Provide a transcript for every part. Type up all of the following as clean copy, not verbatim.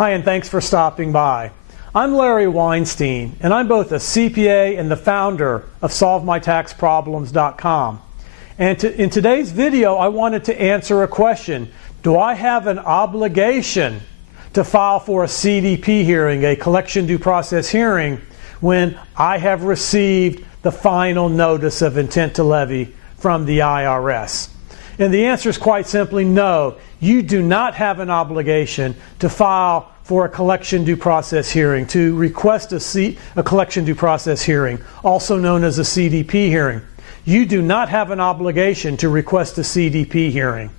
Hi, and thanks for stopping by. I'm Larry Weinstein, and I'm both a CPA and the founder of SolveMyTaxProblems.com. And in today's video, I wanted to answer a question. Do I have an obligation to file for a CDP hearing, a collection due process hearing, when I have received the final notice of intent to levy from the IRS? And the answer is quite simply no. You do not have an obligation to file for a collection due process hearing, to request a collection due process hearing, also known as a CDP hearing. You do not have an obligation to request a CDP hearing.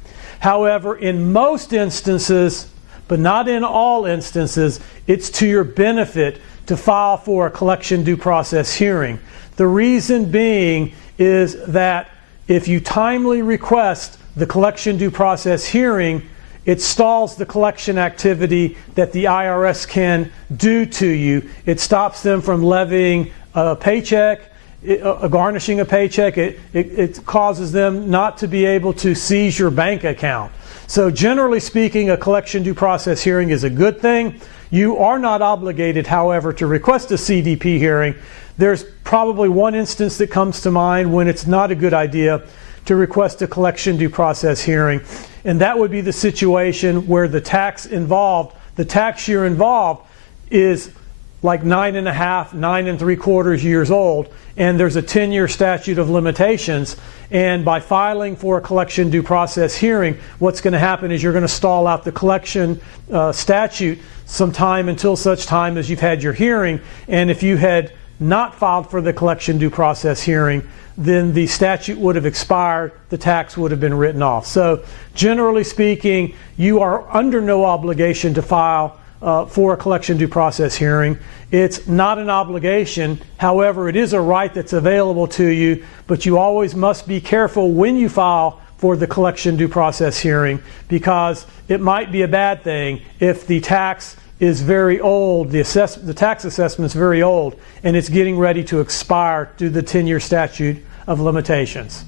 However, in most instances, but not in all instances, it's to your benefit to file for a collection due process hearing. The reason being is that if you timely request the collection due process hearing, it stalls the collection activity that the IRS can do to you. It stops them from levying a paycheck, garnishing a paycheck. It causes them not to be able to seize your bank account. So generally speaking, a collection due process hearing is a good thing. You are not obligated, however, to request a CDP hearing. There's probably one instance that comes to mind when it's not a good idea to request a collection due process hearing, and that would be the situation where the tax year involved is like 9 3/4 years old, and there's a 10-year statute of limitations. And by filing for a collection due process hearing, what's going to happen is you're going to stall out the collection statute sometime until such time as you've had your hearing. And if you had not filed for the collection due process hearing, then the statute would have expired, the tax would have been written off. So generally speaking, you are under no obligation to file for a collection due process hearing. It's not an obligation. However, it is a right that's available to you, but you always must be careful when you file for the collection due process hearing, because it might be a bad thing if the tax is very old, the tax assessment is very old, and it's getting ready to expire due to the 10-year statute of limitations.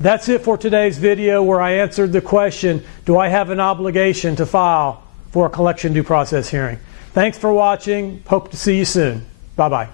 That's it for today's video, where I answered the question, do I have an obligation to file for a collection due process hearing? Thanks for watching. Hope to see you soon. Bye-bye.